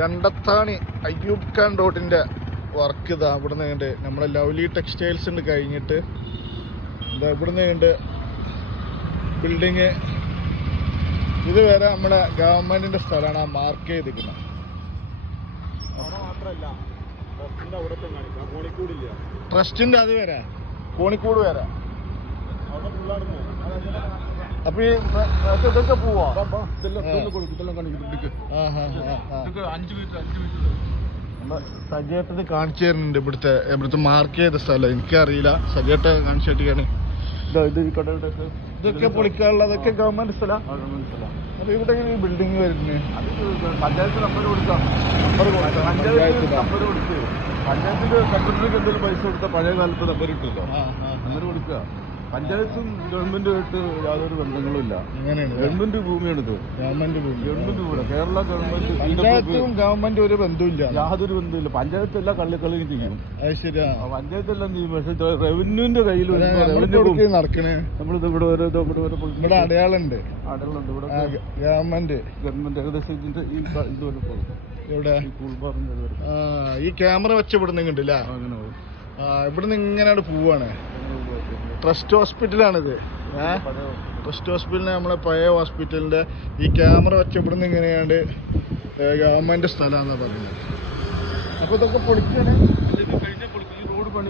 രണ്ടത്താണി അയ്യൂബ് ഖാൻ റോഡിൻ്റെ വർക്ക് ഇതാ ഇവിടുന്ന് കണ്ട് നമ്മളെ ലവ്ലി ടെക്സ്റ്റൈൽസ് ഉണ്ട് കഴിഞ്ഞിട്ട് ഇതാ ഇവിടുന്ന് കണ്ട് ബിൽഡിങ് ഇത് വരെ നമ്മുടെ ഗവൺമെൻറ്റിൻ്റെ സ്ഥലമാണ് ആ മാർക്ക് ചെയ്തിരിക്കുന്നത്. ട്രസ്റ്റിൻ്റെ അത് വരെ കോണിക്കൂട് വരെ അപ്പൊ ഇതൊക്കെ പോവാ സജേട്ടത് കാണിച്ചു തരുന്നുണ്ട് ഇവിടുത്തെ മാർക്ക് ചെയ്ത സ്ഥലം. എനിക്കറിയില്ല, സജേട്ട കാണിച്ചിട്ടാണ്. ഇതൊക്കെ പൊളിക്കാനുള്ള അതൊക്കെ ഗവൺമെന്റ് സ്ഥലം. അപ്പൊ ഇവിടെ ഈ ബിൽഡിങ് വരുന്നത് പഞ്ചായത്ത് നമ്പർ കൊടുക്കാം. പഞ്ചായത്തിൽ സെക്രട്ടറിക്ക് എന്തെങ്കിലും പൈസ കൊടുത്താൽ പഴയ കാലത്ത് നമ്പർ കിട്ടുമല്ലോ, അങ്ങനെ കൊടുക്കുക. പഞ്ചായത്തും ഗവൺമെന്റുമായിട്ട് യാതൊരു ബന്ധങ്ങളും ഇല്ല. ഗവൺമെന്റ് ഭൂമിയാണിത്. ഗവൺമെന്റ് ഭൂമി കേരള ഗവൺമെന്റ് പഞ്ചായത്തും ഗവൺമെന്റ് ഒരു ബന്ധമില്ല, യാതൊരു ബന്ധമില്ല. പഞ്ചായത്ത് എല്ലാം കള്ളിക്കളിയും ചെയ്യും. പഞ്ചായത്ത് എല്ലാം ചെയ്യും. പക്ഷെ റവന്യൂവിന്റെ കയ്യിൽ നടക്കണേ. നമ്മളിത് ഇവിടെ ഇവിടെ അടയാളുണ്ട്. ഇവിടെ ഗവൺമെന്റ് ഏകദേശം ഇതിന്റെ ഈ ഇതുപോലെ പോകും. ഇവിടെ ഈ ക്യാമറ വെച്ച് ഇവിടെ നിന്നുണ്ടല്ലേ? അങ്ങനെ ഇവിടുന്ന് ഇങ്ങനെ പോവാണ്. ട്രസ്റ്റ് ഹോസ്പിറ്റലാണിത്. ട്രസ്റ്റ് ഹോസ്പിറ്റലിന് നമ്മളെ പഴയ ഹോസ്പിറ്റലിന്റെ ഈ ക്യാമറ വെച്ച് ഇവിടുന്ന് ഇങ്ങനെയാണ്ട് ഗവൺമെന്റ് സ്ഥലമാണെന്ന് പറയുന്നത്. അപ്പൊ ഇതൊക്കെ പൊളിക്കാണ്. ഈ റോഡ് പണി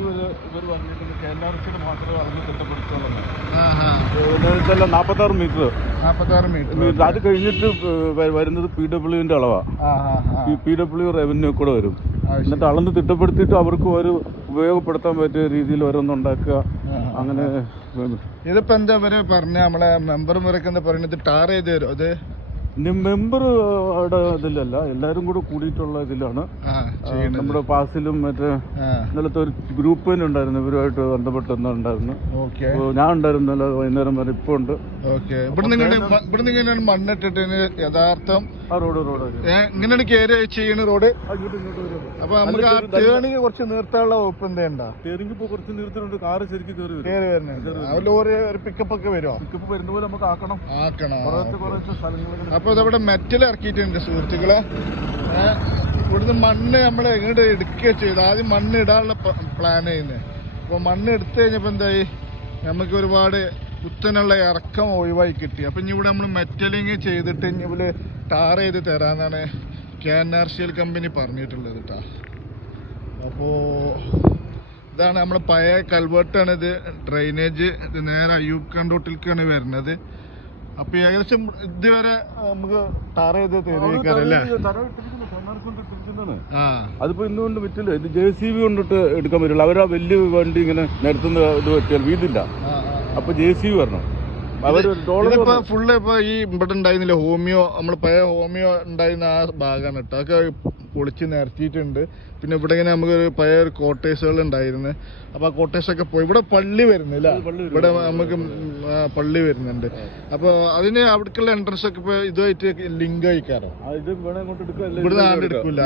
ഇവർ വന്നിട്ടുണ്ട്. KNRCയുടെ മാത്രമേ അളന്ന് തിട്ടപ്പെടുത്തുള്ളൂ. 46 മീറ്റർ അത് കഴിഞ്ഞിട്ട് വരുന്നത് PWന്റെ അളവാ. PW റവന്യൂ കൂടെ വരും. എന്നിട്ട് അളന്ന് തിട്ടപ്പെടുത്തിയിട്ട് അവർക്ക് ഒരു ഉപയോഗപ്പെടുത്താൻ പറ്റിയ രീതിയിൽ ഓരോന്നുണ്ടാക്കുക. അങ്ങനെ ഇതിപ്പോ എന്താ പറഞ്ഞ നമ്മളെ മെമ്പർ മുറക്ക് എന്താ പറയുന്നത്, ടാർ ചെയ്ത് തരും. അത് മെമ്പർ അവിടെ ഇതിലല്ല, എല്ലാരും കൂടെ കൂടിയിട്ടുള്ള ഇതിലാണ്. നമ്മുടെ പാസിലും മറ്റേ ഇന്നലത്തെ ഒരു ഗ്രൂപ്പ് തന്നെ ഉണ്ടായിരുന്നു, ഇവരുമായിട്ട് ബന്ധപ്പെട്ടൊന്നുണ്ടായിരുന്നു. ഞാൻ ഉണ്ടായിരുന്നല്ലോ വൈകുന്നേരം വരെ. ഇപ്പൊ ഉണ്ട്. മണ്ണിട്ടിട്ട് യഥാർത്ഥം ഇങ്ങനെ കയറി ചെയ്യണ റോഡ്. അപ്പൊ നമുക്ക് ആ ടേണിങ് കുറച്ച് നിർത്താനുള്ള വകുപ്പ് എന്താ? ടേണിങ് ഇപ്പൊ കുറച്ച് നിർത്തിയിട്ടുണ്ട്. കാറ് ശരിക്കും കയറി വരുന്നുണ്ട്. ലോറി ഒരു പിക്കപ്പ് ഒക്കെ വരുമോ? പിക്കപ്പ് വരുന്ന പോലെ നമുക്ക് ആക്കണം. കുറച്ച് സ്ഥലങ്ങൾ. അപ്പൊ അതവിടെ മെറ്റൽ ഇറക്കിയിട്ടുണ്ട് സുഹൃത്തുക്കളെ. ഇവിടുന്ന് മണ്ണ് നമ്മൾ എങ്ങോട്ട് എടുക്കുക ചെയ്ത് ആദ്യം മണ്ണ് ഇടാനുള്ള പ്ലാൻ ചെയ്യുന്നത്. അപ്പൊ മണ്ണ് എടുത്തു കഴിഞ്ഞപ്പോ എന്തായി, നമുക്ക് ഒരുപാട് കുത്തനുള്ള ഇറക്കം ഒഴിവായി കിട്ടി. അപ്പൊ ഇനി ഇവിടെ നമ്മൾ മെറ്റലിങ് ചെയ്തിട്ട് ഇനി ഇവിടെ ടാർ ചെയ്ത് തരാന്നാണ് KNRCL കമ്പനി പറഞ്ഞിട്ടുള്ളത് കേട്ടോ. അപ്പോ ഇതാണ് നമ്മുടെ പഴയ കൽവേർട്ടാണ് ഇത്. ഡ്രെയിനേജ് ഇത് നേരെ അയ്യൂബ് ഖാൻ റോട്ടിലേക്കാണ് വരുന്നത്. അപ്പൊ ഏകദേശം ഇതുവരെ നമുക്ക് ടാർ ചെയ്ത് തരുവല്ലേ? അതിപ്പോ ഇന്നുകൊണ്ട് പറ്റില്ല. ഇത് JCB കൊണ്ടിട്ട് എടുക്കാൻ പറ്റില്ല. അവരാ വലിയ വണ്ടി ഇങ്ങനെ നിരത്തുന്ന ഇത് പറ്റിയാൽ വീതില്ല. അപ്പൊ JCB വരണം. ഇപ്പൊ ഫുള്ള് ഇപ്പൊ ഈ ഇവിടെ ഉണ്ടായിരുന്നില്ല ഹോമിയോ, നമ്മൾ പഴയ ഹോമിയോ ഉണ്ടായിരുന്ന ആ ഭാഗമാണ് കേട്ടോ. അതൊക്കെ പൊളിച്ച് നിരത്തിയിട്ടുണ്ട്. പിന്നെ ഇവിടെ ഇങ്ങനെ നമുക്ക് പഴയ ഒരു കോട്ടേഴ്സുകൾ ഉണ്ടായിരുന്നു. അപ്പൊ ആ കോട്ടേഴ്സൊക്കെ പോയി. ഇവിടെ പള്ളി വരുന്നില്ല, ഇവിടെ നമുക്ക് പള്ളി വരുന്നുണ്ട്. അപ്പൊ അതിന് അവിടേക്കുള്ള എൻട്രൻസ് ഒക്കെ ഇപ്പൊ ഇതുമായിട്ട് ലിങ്ക് ആയിക്കാരോ? ഇവിടെ ആണ്ട് എടുക്കൂല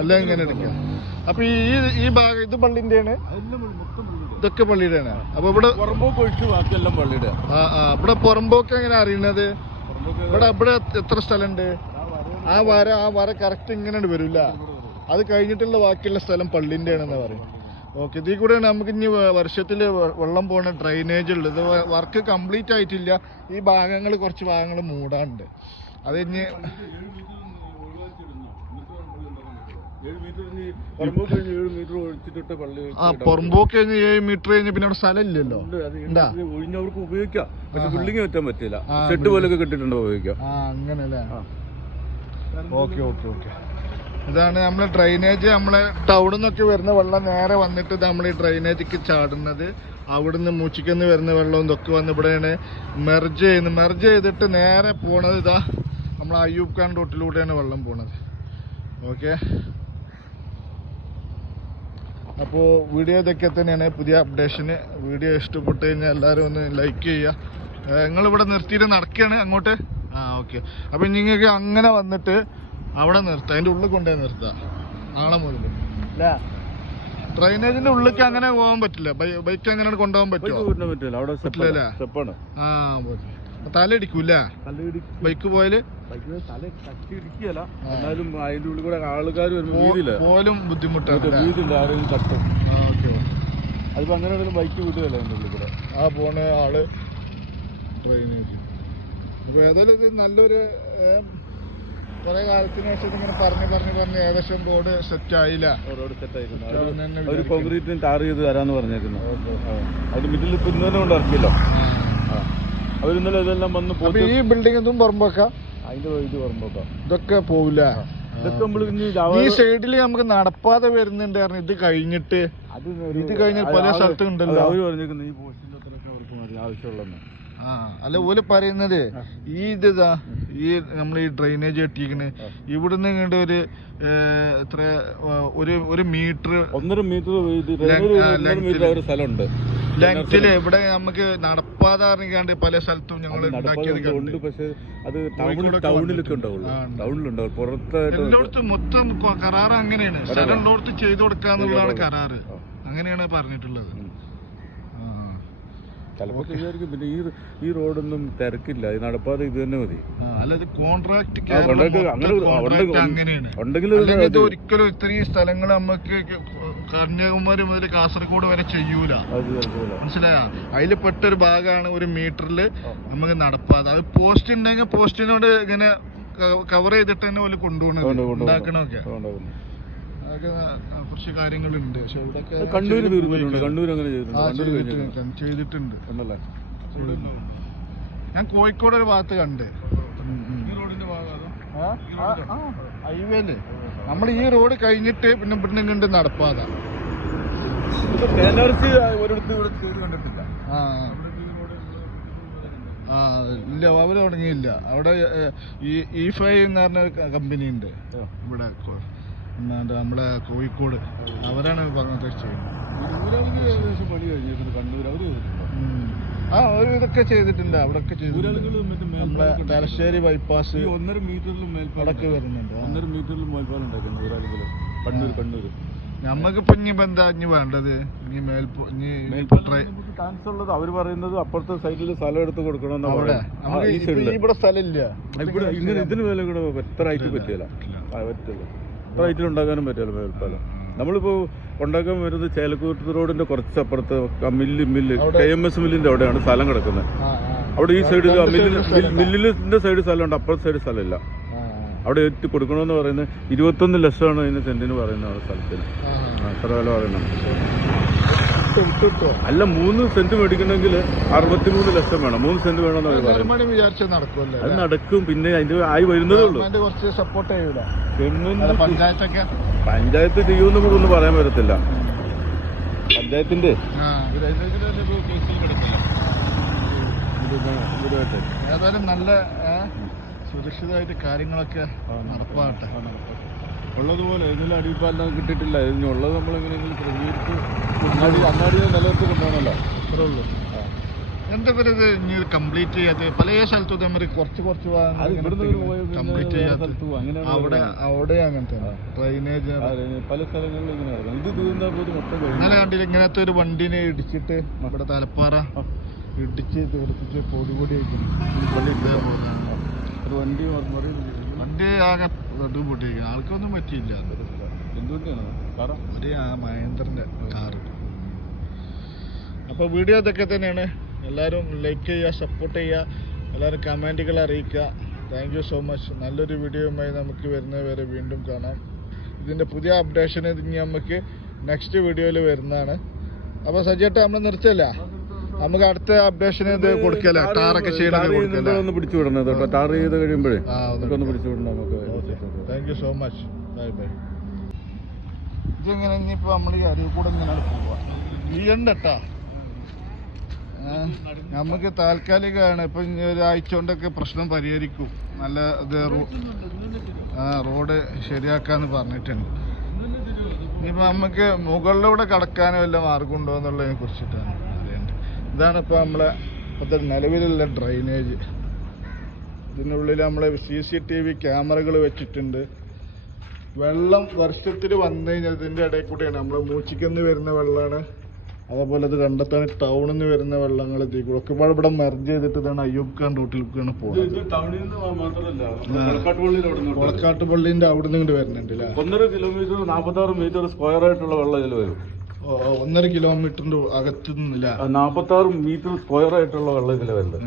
അല്ല ഇങ്ങനെ എടുക്കാം. അപ്പൊ ഈ ഭാഗം ഇത് പള്ളിന്റെയാണ്, ഇതൊക്കെ പള്ളിയുടെയാണ്. അപ്പൊ ഇവിടെ ബാക്കിയെല്ലാം പള്ളിയുടെ. ഇവിടെ പുറമ്പോക്ക് എങ്ങനെ അറിയുന്നത്? ഇവിടെ എത്ര സ്ഥലമുണ്ട്? ആ വര കറക്റ്റ് ഇങ്ങനെ വരില്ല. അത് കഴിഞ്ഞിട്ടുള്ള ബാക്കിയുള്ള സ്ഥലം പള്ളിന്റെ ആണെന്ന് പറയും. ഓക്കെ, ഇതിൽ കൂടെയാണ് നമുക്ക് ഇനി വർഷത്തിൽ വെള്ളം പോകുന്ന ഡ്രൈനേജ് ഉള്ളത്. വർക്ക് കംപ്ലീറ്റ് ആയിട്ടില്ല. ഈ ഭാഗങ്ങൾ കുറച്ച് ഭാഗങ്ങൾ മൂടാനുണ്ട്. അത് ഇനി പുറമ്പോക്ക് കഴിഞ്ഞ് 7 മീറ്റർ കഴിഞ്ഞ് പിന്നെ അവിടെ സ്ഥലം ഇല്ലല്ലോ. ഒഴിഞ്ഞവർക്ക് ഉപയോഗിക്കാം, പക്ഷെ ബിൽഡിംഗ് വെച്ചാൻ പറ്റില്ല. ഷെഡ് പോലൊക്കെ കെട്ടിട്ടുണ്ട് ഉപയോഗിക്കാം. അങ്ങനല്ലേ? ഓക്കെ. ഇതാണ് നമ്മളെ ഡ്രൈനേജ്. നമ്മളെ ടൗണിൽ നിന്നൊക്കെ വരുന്ന വെള്ളം നേരെ വന്നിട്ട് നമ്മൾ ഈ ഡ്രൈനേജിക്ക് ചാടുന്നത്. അവിടുന്ന് മൂച്ചിക്കന്ന് വരുന്ന വെള്ളം ഇതൊക്കെ വന്ന് ഇവിടെയാണ് മെർജ് ചെയ്തിട്ട് നേരെ പോണത് ഇതാ നമ്മൾ അയ്യൂബ് ഖാൻ റോട്ടിലൂടെയാണ് വെള്ളം പോണത്. ഓക്കെ, അപ്പോൾ വീഡിയോ ഇതൊക്കെ തന്നെയാണ് പുതിയ അപ്ഡേഷന്. വീഡിയോ ഇഷ്ടപ്പെട്ട് കഴിഞ്ഞാൽ എല്ലാവരും ഒന്ന് ലൈക്ക് ചെയ്യുക. നിങ്ങളിവിടെ നിർത്തിയിട്ട് നടക്കുകയാണ് അങ്ങോട്ട്. ഓക്കെ, അപ്പം നിങ്ങൾക്ക് അങ്ങനെ വന്നിട്ട് അവിടെ നിർത്താം, അതിൻ്റെ ഉള്ളിൽ കൊണ്ടുപോയി നിർത്താം. നാളെ മുതൽ അല്ലേ? ഡ്രൈനേജിന്റെ ഉള്ളിലേക്ക് അങ്ങനെ പോകാൻ പറ്റില്ല. ബൈക്ക് അങ്ങനെ കൊണ്ടുപോകാൻ പറ്റുമോ? പറ്റില്ല. തലയിടിക്കൂല ബൈക്ക് പോയാല് തല കട്ടിടിക്കല, എന്നാലും അതിന്റെ ഉള്ളിൽ കൂടെ ആൾക്കാർ പോലും ബുദ്ധിമുട്ടാണ്. വീതില്ല, ആരെങ്കിലും തട്ടും. അതിപ്പോ അങ്ങനെ ബൈക്ക് വിടുകയല്ല അതിന്റെ ഉള്ളിൽ കൂടെ ആ പോണ ആള് ഡ്രൈനേജ്. അപ്പൊ ഏതായാലും ഇത് നല്ലൊരു കുറെ കാലത്തിന് ശേഷം ഇങ്ങനെ പറഞ്ഞ് ഏകദേശം റോഡ് സെറ്റ് ആയില്ല. റോഡ് സെറ്റ് ആയിരുന്നു. ഒരു കോൺക്രീറ്റിന് ടാർ ചെയ്ത് തരാന്ന് പറഞ്ഞേക്കുന്നു. അതിന്റെ മിഡിൽ ഇപ്പൊ ഇന്നലെ കൊണ്ട് ഇറക്കിയല്ലോ. അവരിന്നലെ ഇതെല്ലാം വന്ന് പോയി. ഈ ബിൽഡിംഗ് ഇതും പറമ്പോക്കാം, അതിന്റെ ഇത് പറമ്പോക്കാം, ഇതൊക്കെ പോവില്ല. ഇതൊക്കെ നമ്മൾ ഈ സൈഡില് നമുക്ക് നടപ്പാതെ വരുന്നുണ്ട്. ഇത് കഴിഞ്ഞിട്ട് പല സ്ഥലത്തും ഉണ്ടല്ലോ. അവര് പറഞ്ഞേക്കുന്നത് ഈ പോസ്റ്റിന്റെ അത്രയൊക്കെ അവർക്ക് മതി ആവശ്യമുള്ളതെന്ന്. അല്ല ഓല് പറയുന്നത് ഈ ഇതാ ഈ നമ്മൾ ഈ ഡ്രൈനേജ് കെട്ടിയിരിക്കണ് ഇവിടുന്ന് ഇങ്ങോട്ട് ഒരു എത്ര ഒരു മീറ്റർ 1.5 മീറ്റർ സ്ഥലമുണ്ട് ലെങ്തില്. ഇവിടെ നമുക്ക് നടപ്പാതെ ഇറങ്ങിക്കാണ്ട് പല സ്ഥലത്തും ഞങ്ങൾ ഉണ്ടാക്കിയത്. പക്ഷെ അത് ടൗണിലൊക്കെ ഉണ്ടാവുള്ളൂ, ടൗണിലുണ്ടാവും. പുറത്ത് എല്ലായിടത്തും മൊത്തം കരാറ് അങ്ങനെയാണ്. സ്ഥലം ഉള്ളടത്ത് ചെയ്തു കൊടുക്കാന്നുള്ളതാണ് കരാറ്. അങ്ങനെയാണ് പറഞ്ഞിട്ടുള്ളത്. ചിലപ്പോൾ വിചാരിക്കും പിന്നെ ഈ റോഡൊന്നും തിരക്കില്ല, ഈ നടപ്പാതെ ഇത് തന്നെ മതി. അല്ലാതെ കോൺട്രാക്ട് ഉണ്ടെങ്കിൽ ഒരിക്കലും ഇത്രയും സ്ഥലങ്ങൾ നമുക്ക് കന്യാകുമാരി മുതൽ കാസർഗോഡ് വരെ ചെയ്യൂല. മനസ്സിലായ? അതിൽ പെട്ടൊരു ഭാഗമാണ് ഒരു മീറ്ററില് നമുക്ക് നടപ്പാതെ. അത് പോസ്റ്റ് ഉണ്ടെങ്കിൽ പോസ്റ്റിനോട് ഇങ്ങനെ കവർ ചെയ്തിട്ട് തന്നെ പോലെ കൊണ്ടുപോകണം ഉണ്ടാക്കണമൊക്കെ. അതൊക്കെ കുറച്ച് കാര്യങ്ങളുണ്ട്. പക്ഷെ ഇവിടെയൊക്കെ കണ്ണൂർ തീർന്നിട്ടുണ്ട്. കണ്ണൂർ അങ്ങനെ ചെയ്തിട്ടുണ്ട്. ഞാൻ കോഴിക്കോട് ഒരു ഭാഗത്ത് കണ്ട് ഹൈവേല് നമ്മൾ ഈ റോഡ് കഴിഞ്ഞിട്ട് പിന്നെ ഇവിടുന്ന് ഇങ്ങോട്ട് നടപ്പാതാ. ഇല്ല, അവര് തുടങ്ങിയില്ല. അവിടെ E5 എന്ന് പറഞ്ഞ കമ്പനി ഉണ്ട് ഇവിടെ നമ്മളെ കോഴിക്കോട്. അവരാണ് പറഞ്ഞത് ചെയ്യുന്നത്. പണി കഴിഞ്ഞിട്ടുണ്ട് കണ്ണൂർ. അവര് ഒരു ഇതൊക്കെ ചെയ്തിട്ടുണ്ട്. അവിടെ ഒക്കെ ചെയ്തിട്ടുണ്ട്. നമ്മളെ തലശ്ശേരി ബൈപ്പാസ് 1.5 മീറ്ററിലും മേൽപ്പാടൊക്കെ വരുന്നുണ്ട്. 1.5 മീറ്ററിലും മേൽപ്പാലം ഉണ്ടാക്കുന്നത് കണ്ണൂർ. നമ്മക്കിപ്പോ ഇനി എന്താ ഇനി വേണ്ടത്? ചാൻസ് ഉള്ളത് അവര് പറയുന്നത് അപ്പുറത്തെ സൈഡിൽ സ്ഥലം എടുത്ത് കൊടുക്കണമെന്ന്. ഇവിടെ സ്ഥലമില്ല. ഇവിടെ ഇങ്ങനെ ഇതിന് വില കൂടെ എത്ര ആയിട്ട് പറ്റില്ല, പറ്റില്ല. റൈറ്റിലുണ്ടാക്കാനും പറ്റുമല്ലോ മേൽപ്പാലം. നമ്മളിപ്പോ ഉണ്ടാക്കാൻ വരുന്നത് ചേലക്കൂട്ട് റോഡിന്റെ കുറച്ചപ്പുറത്ത് മില്ല് KMS മില്ലിന്റെ അവിടെയാണ് സ്ഥലം കിടക്കുന്നത്. അവിടെ ഈ സൈഡിൽ മില്ലിന്റെ സൈഡ് സ്ഥലമുണ്ട്, അപ്പുറത്തെ സൈഡ് സ്ഥലമില്ല. അവിടെ എത്തി കൊടുക്കണമെന്ന് പറയുന്നത് 21 ലക്ഷമാണ് അതിന് സെന്റിന് പറയുന്നത്. സ്ഥലത്തിന് അത്ര വില പറയുന്നത് അല്ല. 3 സെന്റ് മേടിക്കണമെങ്കിൽ 63 ലക്ഷം വേണം. 3 സെന്റ് വേണമെന്ന് അവർ പറയുന്നത്. അത് നടക്കും. പിന്നെ അതിന്റെ ആയി വരുന്നതേ ഉള്ളൂ. പഞ്ചായത്ത് ചെയ്യുമെന്ന് കൂടെ ഒന്നും പറയാൻ പറ്റത്തില്ല. പഞ്ചായത്തിന്റെ ഏതായാലും നല്ല സുരക്ഷിതമായിട്ട് കാര്യങ്ങളൊക്കെ നടപ്പാകട്ടെ. ഉള്ളതുപോലെ ഏതെങ്കിലും അടിപ്പാലം കിട്ടിയിട്ടില്ല. ഇതിനുള്ളത് നമ്മൾ എങ്ങനെയെങ്കിലും പ്രതികരിച്ച് അങ്ങാടി നിലനിർത്തി കൊണ്ടുപോകണമല്ലോ. അത്രേ ഉള്ളൂ. എന്താ പറയുക, ഇനി കംപ്ലീറ്റ് ചെയ്യാത്ത പല സ്ഥലത്തും ഇതേമാതിരി കുറച്ച് കംപ്ലീറ്റ് ചെയ്യാത്ത അവിടെ അങ്ങനത്തെ ഡ്രൈനേജ് പല സ്ഥലങ്ങളിലും ഇങ്ങനെ. ഇത് ഇന്നലെ കണ്ടില്ല ഇങ്ങനത്തെ ഒരു വണ്ടിനെ ഇടിച്ചിട്ട് ഇവിടെ തലപ്പാറ ഇടിച്ച് തീർത്തിട്ട് പൊടി വണ്ടി ആകെ പൊട്ടിയിരിക്കുന്നു. ആൾക്കൊന്നും പറ്റിയില്ല. എന്തുകൊണ്ടാണ് മഹേന്ദ്രന്റെ കാറ്. അപ്പോൾ വീഡിയോ ഇതൊക്കെ തന്നെയാണ്. എല്ലാവരും ലൈക്ക് ചെയ്യുക, സപ്പോർട്ട് ചെയ്യുക, എല്ലാവരും കമൻറ്റുകൾ അറിയിക്കുക. Thank you so much. നല്ലൊരു വീഡിയോയുമായി നമുക്ക് വരുന്നവരെ വീണ്ടും കാണാം. ഇതിൻ്റെ പുതിയ അപ്ഡേഷൻ ഇനി നമുക്ക് നെക്സ്റ്റ് വീഡിയോയിൽ വരുന്നതാണ്. അപ്പോൾ സജ്ജേട്ടാ നമ്മൾ നിർത്തിയല്ല, നമുക്ക് അടുത്ത അപ്ഡേഷൻ ഇത് കൊടുക്കല. ടാറൊക്കെ ചെയ്യണം, പിടിച്ചു വിടണം. ടാർ ചെയ്ത് കഴിയുമ്പോഴേ ഒന്ന് പിടിച്ചു വിടണം നമുക്ക്. Thank you so much. Bye bye. ഇതെങ്ങനെ ഇനിയിപ്പോൾ നമ്മൾ ഈ അരിവ് കൂടെ ഇങ്ങനെയാണ് പോവുക. വീഴണ്ടട്ടാ, നമുക്ക് താൽക്കാലികമാണ്. ഇപ്പൊ ഒരാഴ്ച കൊണ്ടൊക്കെ പ്രശ്നം പരിഹരിക്കും. നല്ല ഇത് റോഡ് ശരിയാക്കാന്ന് പറഞ്ഞിട്ടുണ്ട്. ഇനിയിപ്പോ നമുക്ക് മുകളിലൂടെ കടക്കാനോ വല്ല മാർഗമുണ്ടോ എന്നുള്ളതിനെ കുറിച്ചിട്ടാണ് അറിയേണ്ടത്. ഇതാണ് ഇപ്പൊ നമ്മളെ ഇപ്പോഴത്തെ നിലവിലുള്ള ഡ്രൈനേജ്. ഇതിനുള്ളിൽ നമ്മളെ CCTV ക്യാമറകൾ വെച്ചിട്ടുണ്ട്. വെള്ളം വർഷത്തിൽ വന്നു കഴിഞ്ഞാൽ ഇതിൻ്റെ ഇടയിൽ കൂടെയാണ് നമ്മളെ മൂച്ചിക്കന്ന് വരുന്ന വെള്ളമാണ് അതേപോലെ അത് കണ്ടെത്താൻ ടൗണിൽ നിന്ന് വരുന്ന വെള്ളങ്ങൾ എത്തിക്കും ഒക്കെ പാടെ ഇവിടെ മെർജ് ചെയ്തിട്ട് ഇതാണ് അയ്യൂബ് ഖാൻ റൂട്ടിലേക്കാണ് പോകുന്നത്. കൊളക്കാട്ട് പള്ളിന്റെ അവിടെ നിന്ന് ഇങ്ങോട്ട് വരുന്നുണ്ട് അല്ലേ? 1.5 കിലോമീറ്റർ 46 മീറ്റർ സ്ക്വയർ ആയിട്ടുള്ള വെള്ളം ഇതിൽ വരും. 1.5 കിലോമീറ്ററിന്റെ അകത്ത് നിന്നില്ല, 46 മീറ്റർ സ്ക്വയർ ആയിട്ടുള്ള വെള്ളം ഇതിൽ വരുന്നത്.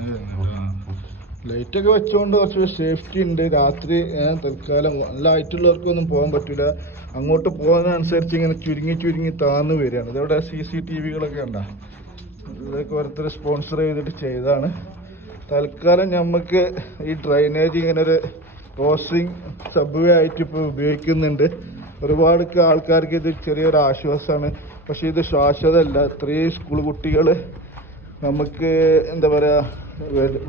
ലൈറ്റ് ഒക്കെ വെച്ചുകൊണ്ട് കുറച്ച് സേഫ്റ്റി ഉണ്ട്. രാത്രി തൽക്കാലം നല്ല ഹൈറ്റുള്ളവർക്കൊന്നും പോകാൻ പറ്റില്ല. അങ്ങോട്ട് പോകുന്നതനുസരിച്ച് ഇങ്ങനെ ചുരുങ്ങി താന്ന് വരികയാണ്. ഇതവിടെ CCTVകളൊക്കെ ഉണ്ടോ? ഇതൊക്കെ ഓരോരുത്തർ സ്പോൺസർ ചെയ്തിട്ട് ചെയ്താണ്. തൽക്കാലം നമുക്ക് ഈ ഡ്രൈനേജ് ഇങ്ങനെ ഒരു ക്രോസിങ് സബ്വേ ആയിട്ട് ഇപ്പോൾ ഉപയോഗിക്കുന്നുണ്ട്. ഒരുപാട് ആൾക്കാർക്ക് ഇത് ചെറിയൊരു ആശ്വാസമാണ്. പക്ഷേ ഇത് ശാശ്വതമല്ല. ഇത്രയും സ്കൂൾ കുട്ടികൾ നമുക്ക് എന്താ പറയുക,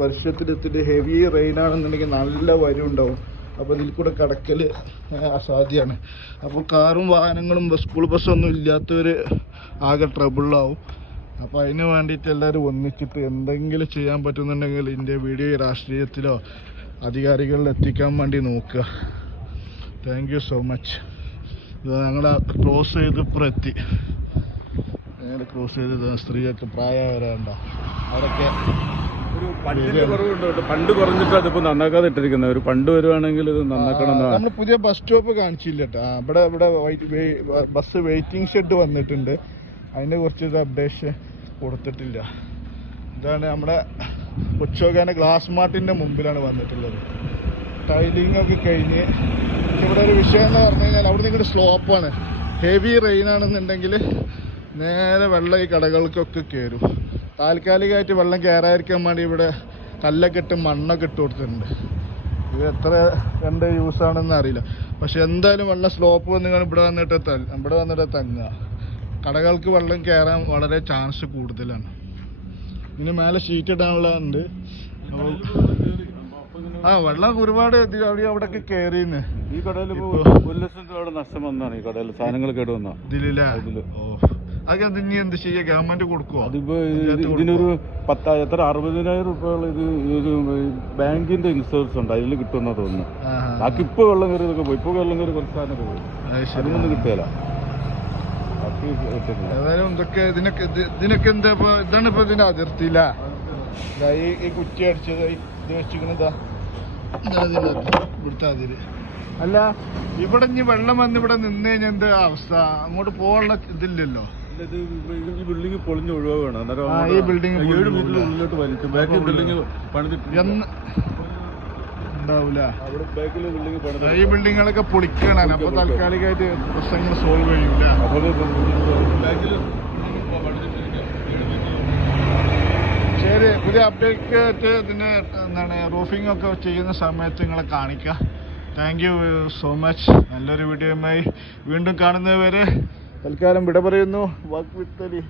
വർഷത്തിലെത്തിട്ട് ഹെവി റെയിൻ ആണെന്നുണ്ടെങ്കിൽ നല്ല വരും ഉണ്ടാവും. അപ്പോൾ ഇതിൽ കൂടെ കടക്കൽ അസാധ്യമാണ്. അപ്പോൾ കാറും വാഹനങ്ങളും സ്കൂൾ ബസ്സൊന്നും ഇല്ലാത്തവർ ആകെ ട്രബിളാവും. അപ്പോൾ അതിന് വേണ്ടിയിട്ട് എല്ലാവരും ഒന്നിച്ചിട്ട് എന്തെങ്കിലും ചെയ്യാൻ പറ്റുന്നുണ്ടെങ്കിൽ ഇതിൻ്റെ വീഡിയോ രാഷ്ട്രീയത്തിലോ അധികാരികളിൽ എത്തിക്കാൻ വേണ്ടി നോക്കുക. Thank you so much. ഇത് ഞങ്ങളെ ക്രോസ് ചെയ്ത് ഇപ്പുറം എത്തി. ഞങ്ങൾ ക്രോസ് ചെയ്ത് സ്ത്രീയൊക്കെ പ്രായമായവരുണ്ടോ അവരൊക്കെ ഒരു ഫണ്ടിന്റെ കുറവുണ്ട്. ഫണ്ട് കുറഞ്ഞിട്ട് അതിപ്പോ നന്നാക്കാതെ ഇട്ടിരിക്കുന്നത്. ഒരു ഫണ്ട് വരുവാണെങ്കിൽ ഇത് നന്നാക്കണം. നമ്മൾ പുതിയ ബസ് സ്റ്റോപ്പ് കാണിച്ചില്ല കേട്ടോ. ഇവിടെ ബസ് വെയിറ്റിംഗ് ഷെഡ് വന്നിട്ടുണ്ട്. അതിനെ കുറിച്ച് അപ്ഡേഷൻ കൊടുത്തിട്ടില്ല. ഇതാണ് നമ്മുടെ ഉച്ചോകാന ഗ്ലാസ് മാർട്ടിന്റെ മുമ്പിലാണ് വന്നിട്ടുള്ളത്. ടൈലിംഗ് ഒക്കെ കഴിഞ്ഞ് ഇവിടെ ഒരു വിഷയം എന്ന് പറഞ്ഞു കഴിഞ്ഞാൽ അവിടെ നിങ്ങളുടെ സ്ലോപ്പാണ്. ഹെവി റെയിൻ ആണെന്നുണ്ടെങ്കിൽ നേരെ വെള്ളം ഈ കടകൾക്കൊക്കെ കയറും. താൽക്കാലികമായിട്ട് വെള്ളം കയറാതിരിക്കാൻ വേണ്ടി ഇവിടെ കല്ലൊക്കെ ഇട്ട് മണ്ണൊക്കെ ഇട്ട് കൊടുത്തിട്ടുണ്ട്. ഇത് എത്ര കണ്ട് യൂസ് ആണെന്ന് അറിയില്ല. പക്ഷെ എന്തായാലും വെള്ളം സ്ലോപ്പ് വന്ന് ഇവിടെ വന്നിട്ട് തങ്ങുക. കടകൾക്ക് വെള്ളം കയറാൻ വളരെ ചാൻസ് കൂടുതലാണ്. ഇതിന് മേലെ ഷീറ്റ് ഇടാനുള്ള ഉണ്ട്. വെള്ളം ഒരുപാട് അവിടെയൊക്കെ കയറിയെന്ന്. ഈ കടയിൽ 1 ലക്ഷം രൂപയുടെ നഷ്ടം വന്നാണ് ഈ കടയിൽ സാധനങ്ങൾ കേടുവന്ന ഇതിലില്ല. അതൊക്കെ ഇനി എന്ത് ചെയ്യുക? ഗവൺമെന്റ് കൊടുക്കുമോ? അതിപ്പോ ഇതിനൊരു 60,000 രൂപയുള്ള ഇത് ബാങ്കിന്റെ ഇൻഷുറൻസ് ഉണ്ട്, അതിൽ കിട്ടുമെന്നാ തോന്നുന്നു. ബാക്കി ഇപ്പൊ വെള്ളം കയറിയതൊക്കെ പോയി. ഇപ്പൊ വെള്ളം കയറി കുറച്ച് സാധനമൊക്കെ പോയി. അതിനൊന്നും കിട്ടിയല്ല. ഏതായാലും ഇതൊക്കെ ഇതിനൊക്കെ എന്താ ഇപ്പൊ ഇതാണ് ഇപ്പൊ ഇതിന്റെ അതിർത്തിയില്ല. ഈ കുറ്റി അടിച്ചത് ഇത് വെച്ചിരിക്കണതാ ഇവിടുത്തെ അതിര്. അല്ല ഇവിടെ ഇനി വെള്ളം വന്ന് ഇവിടെ നിന്ന് കഴിഞ്ഞാൽ എന്താ അവസ്ഥ? അങ്ങോട്ട് പോകാനുള്ള ഇതില്ലല്ലോ. ഈ ബിൽഡിംഗ് പൊളിഞ്ഞ് ഒഴിവാണ്. ഈ ബിൽഡിംഗ് ഉള്ളിലോട്ട് വലിക്കും. ബാക്കി ബിൽഡിംഗ് ഉണ്ടാവൂല. ഈ ബിൽഡിങ്ങുകളൊക്കെ പൊളിക്കണം. അപ്പൊ താൽക്കാലികമായിട്ട് പ്രശ്നങ്ങൾ സോൾവ് ചെയ്യൂല. ശരി, പുതിയ അപ്ഡേറ്റ് ഇതിന് എന്താണ് റൂഫിംഗ് ഒക്കെ ചെയ്യുന്ന സമയത്ത് നിങ്ങളെ കാണിക്കാം. Thank you so much. നല്ലൊരു വീഡിയോയുമായി വീണ്ടും കാണുന്നവരെ തൽക്കാലം വിട പറയുന്നു. Work with Ali.